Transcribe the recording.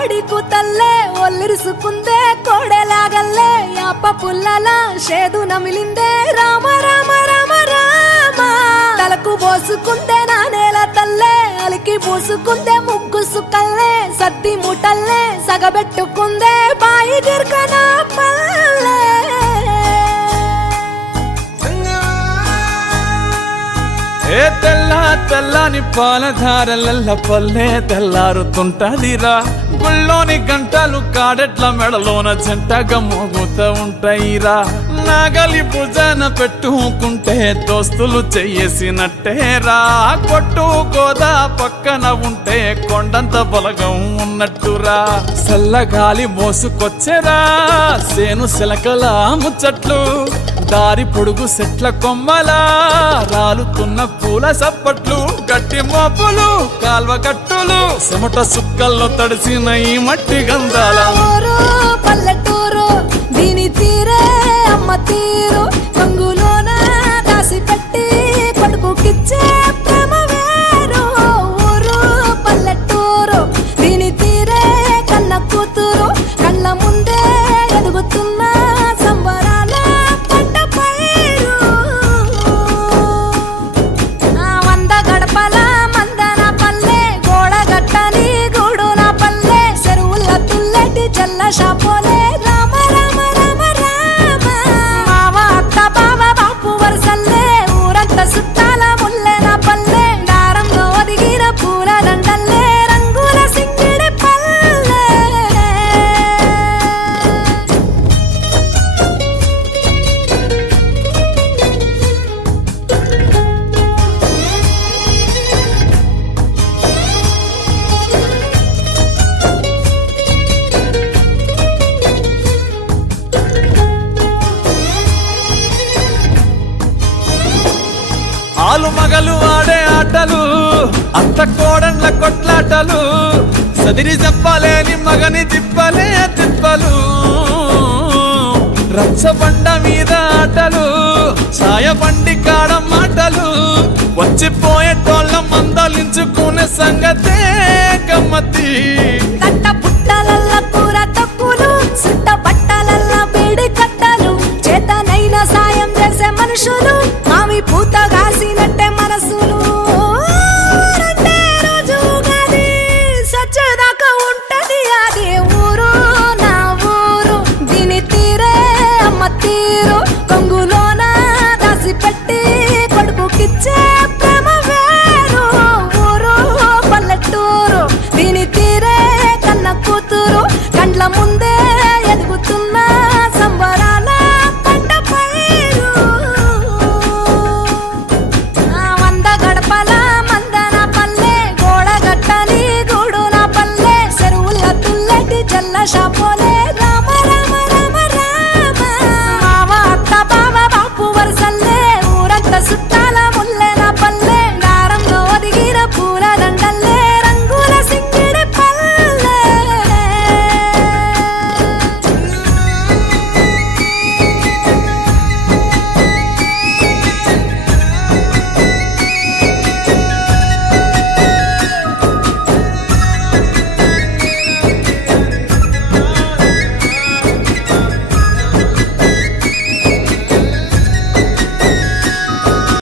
కోడి కూతల్లే ఒల్లిరుసుకుందే కోడెలాగల్లే యాప పుల్లల షేదు నమిలిందే రామ రామ రామ రామ తలకు పోసుకుందే నా నేల తల్లే అలికి పూసుకుందే ముగ్గు సుక్కల్లే సద్ది ముటల్లే సగబెట్టుకుందే బాయి గిర్కన పల్లె ఏ తెల్ల తెల్లని పాలధారలల్ల పల్లె తెల్లారుతుంటదిరా గుళ్ళోని గంటలు కాడెట్ల మెడలోన జంటగా మోగుతూ ఉంటాయిరా నాగలి భుజాన పెట్టుకుంటే దోస్తులు చెయ్యేసినట్టేరా కొట్టు గోదా పక్కన ఉంటే కొండంత బలగం ఉన్నట్టురా చల్లగాలి మోసుకొచ్చెరా సేను శిలకల ముచ్చట్లు దారి పొడుగు సెట్ల కొమ్మలా రాలుతున్న పూల సప్పట్లు గట్టి మోపులు కాల్వ గట్టులు చెమట సుక్కల్లో తడిసిన ఈ మట్టి గంధాల పల్లెటూరు దీని తీరే అమ్మ తీరు కంగులోన దాసి పెట్టి కొడుకుకిచ్చే ప్రేమ వేరు ఊరు పల్లెటూరు దీని తీరే కన్న కూతురు కళ్ళ ముందే ఎదుగుతున్న సంబరాల పంట పైరు వంద గడపల మందన పల్లె గోడ గట్టని గూడు నా పల్లె చెరువుల తుల్లటి చల్ల షాపోలే రామ రామ రామ రామ మావ అత్త బావ బాపు వరసల్లే ఊరంత సుట్టాల ముల్లె నా పల్లె దారంలో ఒదిగిన పూల దండల్లే రంగుల సింగిడి పల్లె ఆలు మగలు ఆడే ఆటలు అత్త కోడన్ల కొట్లాటలు సదిరి చెప్పలేని మగని తిప్పలే తిప్పలు రచ్చబండ మీద ఆటలు ఛాయ బండి కాడ మాటలు వచ్చిపోయేటోళ్ళ మందలించుకునే సంగతే గమ్మతి కట్ట పుట్టలల్ల కూర తక్కులు సుట్ట బట్టలల్ల వేడి కట్టలు చేతనైన సాయం చేసే మనుషులు మామి